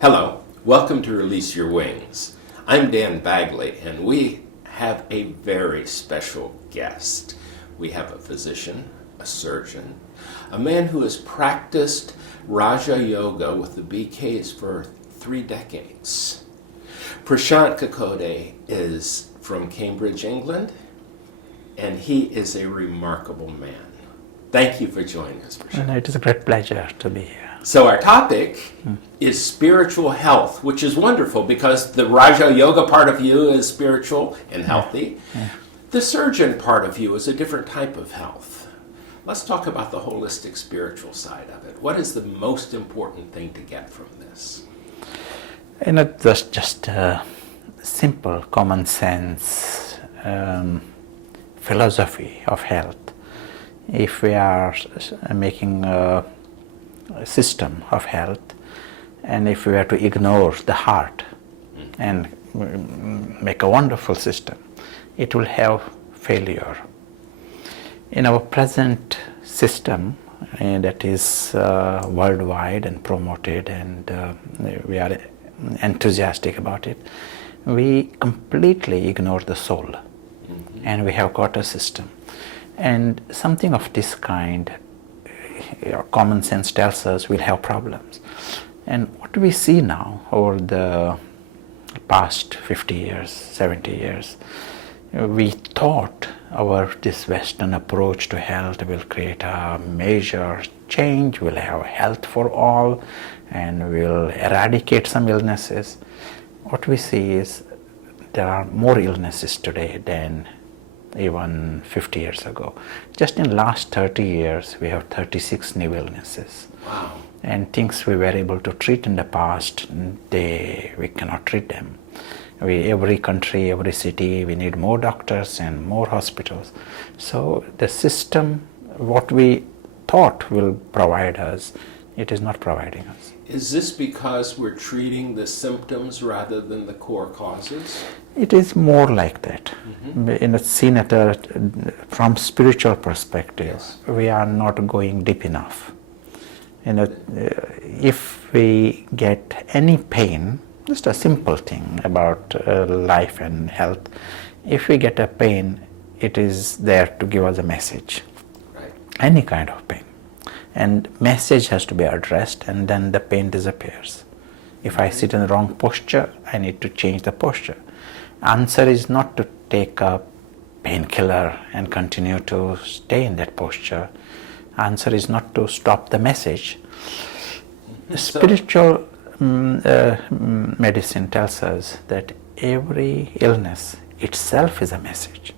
Hello, welcome to Release Your Wings. I'm Dan Bagley, and we have a very special guest. We have a physician, a surgeon, a man who has practiced Raja Yoga with the BKs for 3 decades. Prashant Kakoday is from Cambridge, England, and he is a remarkable man. Thank you for joining us, Prashant. It is a great pleasure to be here. So our topic is spiritual health, which is wonderful because the Raja Yoga part of you is spiritual and healthy. Yeah. The surgeon part of you is a different type of health. Let's talk about the holistic spiritual side of it. What is the most important thing to get from this? That's just a simple, common sense philosophy of health. If we are making a system of health, and if we were to ignore the heart and make a wonderful system, it will have failure. In our present system that is worldwide and promoted, and we are enthusiastic about it, we completely ignore the soul, and we have got a system. And something of this kind, common sense tells us we'll have problems. And what we see now over the past 50 years, 70 years, we thought this Western approach to health will create a major change, we'll have health for all, and we'll eradicate some illnesses. What we see is there are more illnesses today than even 50 years ago. Just in the last 30 years, we have 36 new illnesses. Wow. And things we were able to treat in the past, we cannot treat them. Every country, every city, we need more doctors and more hospitals. So the system, what we thought will provide us, it is not providing us. Is this because we're treating the symptoms rather than the core causes? It is more like that. Seen from spiritual perspective, Yes. we are not going deep enough. If we get any pain, just a simple thing about life and health, if we get a pain, it is there to give us a message. Right. Any kind of pain. And message has to be addressed, and then the pain disappears. If I sit in the wrong posture, I need to change the posture. Answer is not to take a painkiller and continue to stay in that posture. Answer is not to stop the message. Spiritual medicine tells us that every illness itself is a message.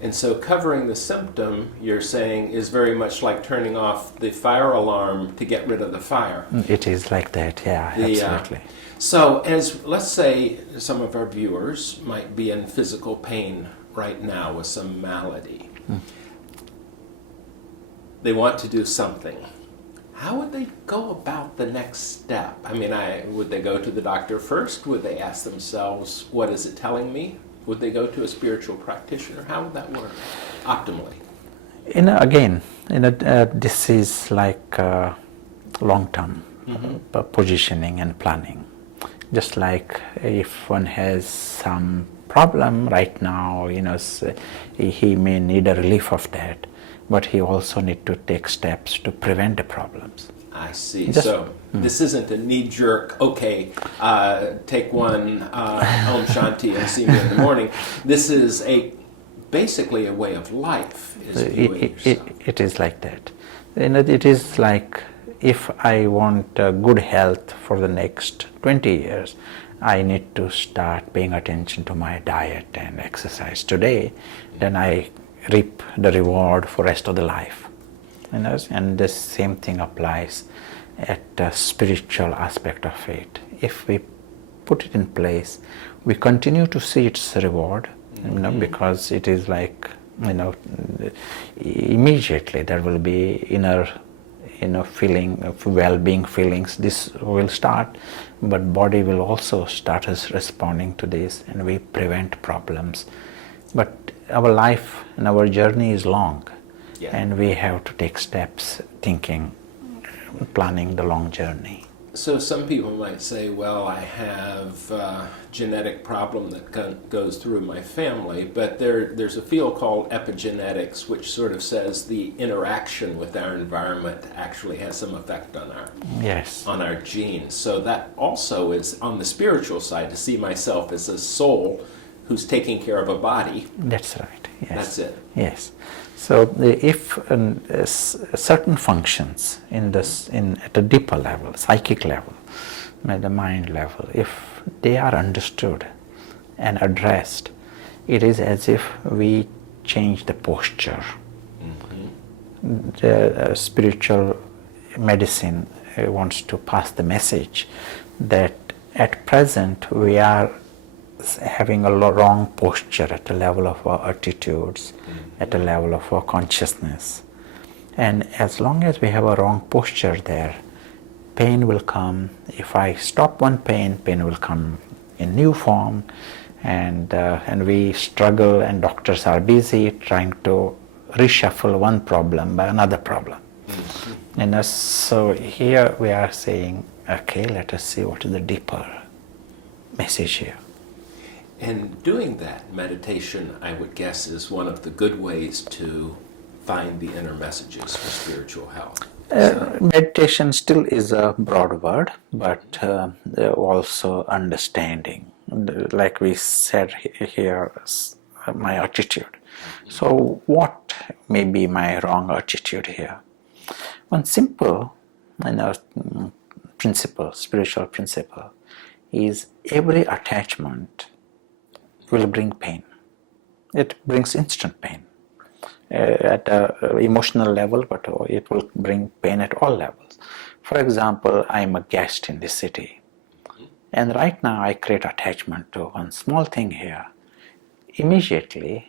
And so covering the symptom, you're saying, is very much like turning off the fire alarm to get rid of the fire. It is like that, yeah, absolutely. So let's say some of our viewers might be in physical pain right now with some malady. They want to do something. How would they go about the next step? I mean, would they go to the doctor first? Would they ask themselves, what is it telling me? Would they go to a spiritual practitioner? How would that work optimally? This is like long-term positioning and planning. Just like if one has some problem right now, he may need a relief of that, but he also need to take steps to prevent the problems. I see. This isn't a knee-jerk, take one Om Shanti and see me in the morning. This is basically a way of life. It is like that. It is like if I want good health for the next 20 years, I need to start paying attention to my diet and exercise today. Then I reap the reward for rest of the life. And the same thing applies at the spiritual aspect of it. If we put it in place, we continue to see its reward, because it is like, immediately there will be inner feeling of well-being feelings. This will start, but body will also start us responding to this, and we prevent problems. But our life and our journey is long, and we have to take steps thinking, planning the long journey. So some people might say, well, I have a genetic problem that goes through my family, but there's a field called epigenetics, which sort of says the interaction with our environment actually has some effect on Yes. on our genes. So that also is on the spiritual side, to see myself as a soul who's taking care of a body. That's right. Yes. That's it. Yes. So if certain functions at a deeper level, psychic level, at the mind level, if they are understood and addressed, it is as if we change the posture. Mm-hmm. The spiritual medicine wants to pass the message that at present we are having a wrong posture at the level of our attitudes, at the level of our consciousness. And as long as we have a wrong posture there, pain will come. If I stop one pain, pain will come in new form, and we struggle, and doctors are busy trying to reshuffle one problem by another problem. Mm-hmm. And so here we are saying, okay, let us see what is the deeper message here. And doing that meditation, I would guess, is one of the good ways to find the inner messages for spiritual health. Meditation still is a broad word, but also understanding. Like we said here, my attitude. So what may be my wrong attitude here? One simple principle, spiritual principle, is every attachment will bring pain. It brings instant pain at an emotional level, but it will bring pain at all levels. For example, I'm a guest in this city, and right now I create attachment to one small thing here. Immediately,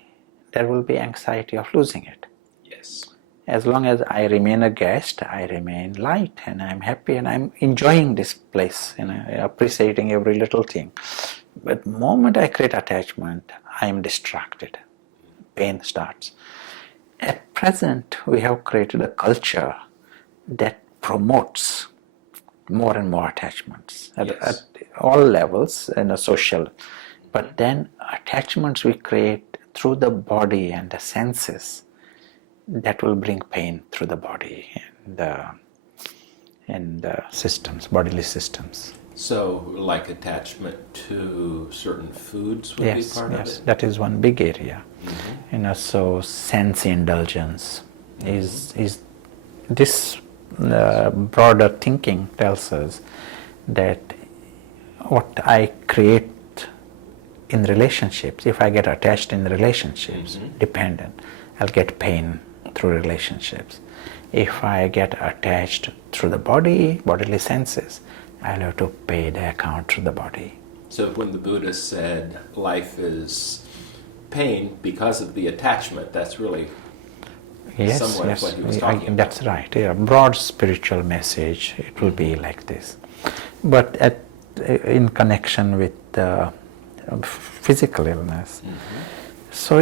there will be anxiety of losing it. Yes. As long as I remain a guest, I remain light, and I'm happy, and I'm enjoying this place, appreciating every little thing. But the moment I create attachment, I am distracted. Pain starts. At present, we have created a culture that promotes more and more attachments at all levels in a social. But then attachments we create through the body and the senses, that will bring pain through the body and the systems, bodily systems. So, like attachment to certain foods would be part of it? Yes, that is one big area. Mm-hmm. So sense indulgence is this broader thinking tells us that what I create in relationships, if I get attached in relationships, dependent, I'll get pain through relationships. If I get attached through the bodily senses, I'll have to pay the account through the body. So when the Buddha said life is pain because of the attachment, that's really somewhat what he was talking about. That's right. Yeah, broad spiritual message, it will be like this. But in connection with physical illness, so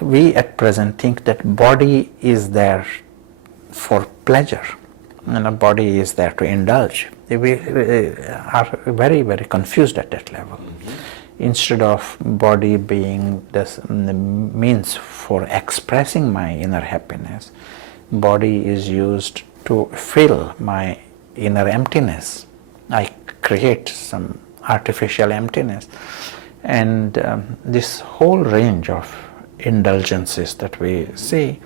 we at present think that body is there for pleasure, and the body is there to indulge. We are very, very confused at that level. Instead of body being the means for expressing my inner happiness, body is used to fill my inner emptiness. I create some artificial emptiness. And this whole range of indulgences that we see,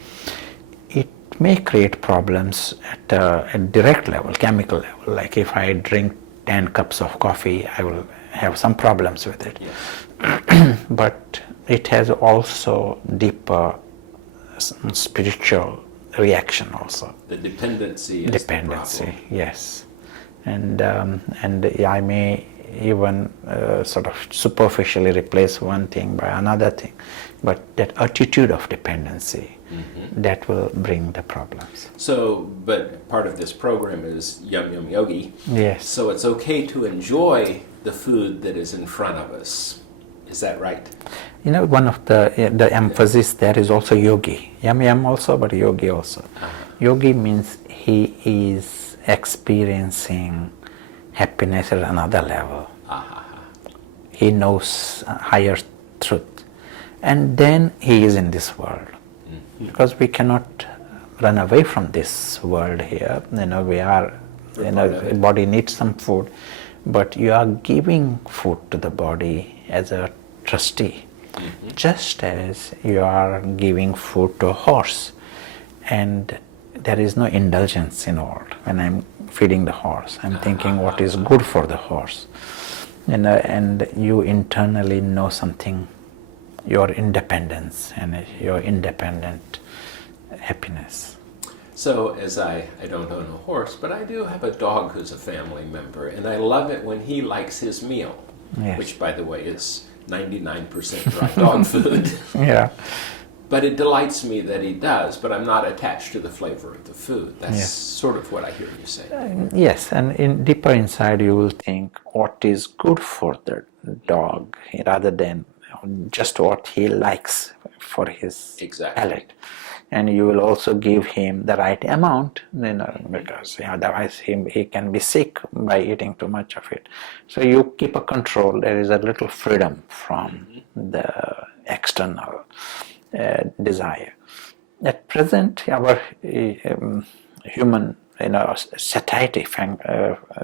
it may create problems at a direct level, chemical level. Like if I drink 10 cups of coffee, I will have some problems with it. Yes. But it has also deeper spiritual reaction also. The dependency is the problem. Yes. And I may even sort of superficially replace one thing by another thing, but that attitude of dependency, that will bring the problems. So, but part of this program is Yum Yum Yogi. Yes. So it's okay to enjoy the food that is in front of us. Is that right? One of the emphasis there is also yogi. Yum Yum also, but yogi also. Yogi means he is experiencing happiness at another level. Ah, He knows higher truth. And then he is in this world. Because we cannot run away from this world here. We are, the body needs some food, but you are giving food to the body as a trustee, just as you are giving food to a horse. And there is no indulgence involved. When I'm feeding the horse, I'm thinking what is good for the horse. And you internally know something, your independence and your independent happiness. So, as I don't own a horse, but I do have a dog who's a family member, and I love it when he likes his meal, Yes. which, by the way, is 99% dry dog food. Yeah. But it delights me that he does, but I'm not attached to the flavor of the food. That's Yes. sort of what I hear you say. Yes, and deeper inside you will think what is good for the dog rather than just what he likes for his Exactly. palate. And you will also give him the right amount, because otherwise he can be sick by eating too much of it. So you keep a control. There is a little freedom from the external desire. At present, our human satiety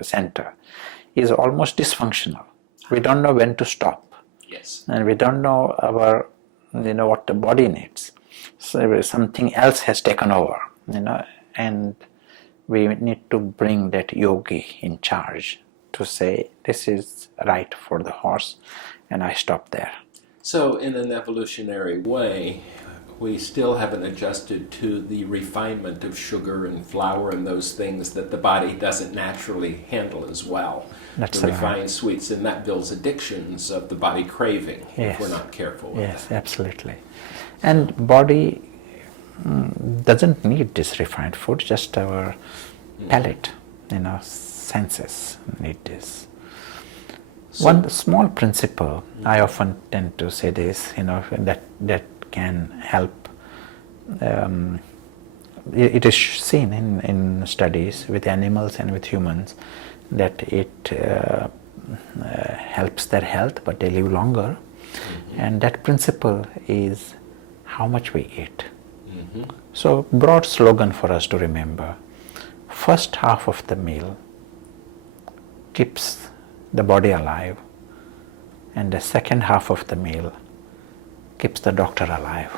center is almost dysfunctional. We don't know when to stop, Yes. and we don't know what the body needs. So something else has taken over, and we need to bring that yogi in charge to say this is right for the horse, and I stop there. So, in an evolutionary way, we still haven't adjusted to the refinement of sugar and flour and those things that the body doesn't naturally handle as well. That's the right. refined sweets, and that builds addictions of the body craving Yes. if we're not careful with Yes, that. absolutely. And body doesn't need this refined food, just our palate, senses need this. So- One small principle, I often tend to say this, that can help. It is seen in studies with animals and with humans that it helps their health, but they live longer. And that principle is how much we eat. So, broad slogan for us to remember: first half of the meal keeps the body alive, and the second half of the meal keeps the doctor alive.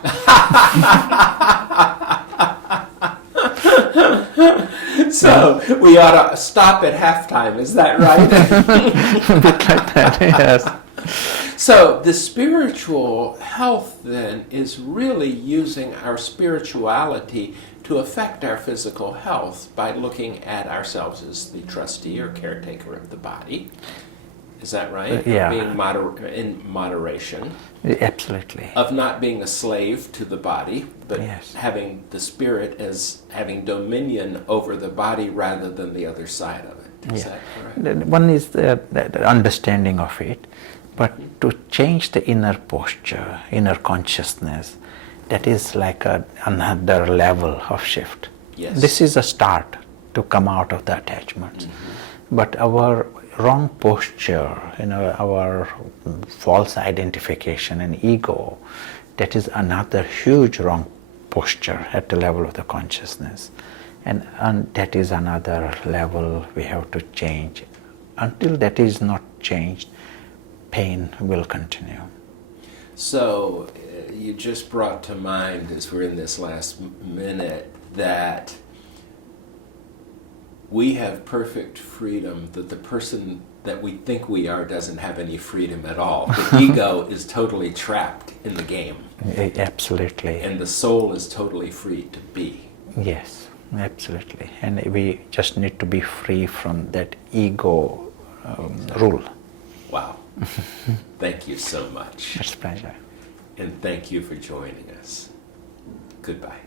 So, we ought to stop at halftime, is that right? A bit like that, yes. So, the spiritual health then is really using our spirituality to affect our physical health by looking at ourselves as the trustee or caretaker of the body. Is that right? Yeah. Being in moderation. Absolutely. Of not being a slave to the body, but Yes. having the spirit as having dominion over the body rather than the other side of it. Is that correct? One is the understanding of it, but to change the inner posture, inner consciousness, that is like another level of shift. Yes. This is a start to come out of the attachments. But our wrong posture, our false identification and ego, that is another huge wrong posture at the level of the consciousness. And that is another level we have to change. Until that is not changed, pain will continue. So, you just brought to mind, as we're in this last minute, that we have perfect freedom, that the person that we think we are doesn't have any freedom at all. The ego is totally trapped in the game, Absolutely. and the soul is totally free to be. Yes, absolutely. And we just need to be free from that ego rule. Wow. Thank you so much. It's a pleasure. And thank you for joining us. Goodbye.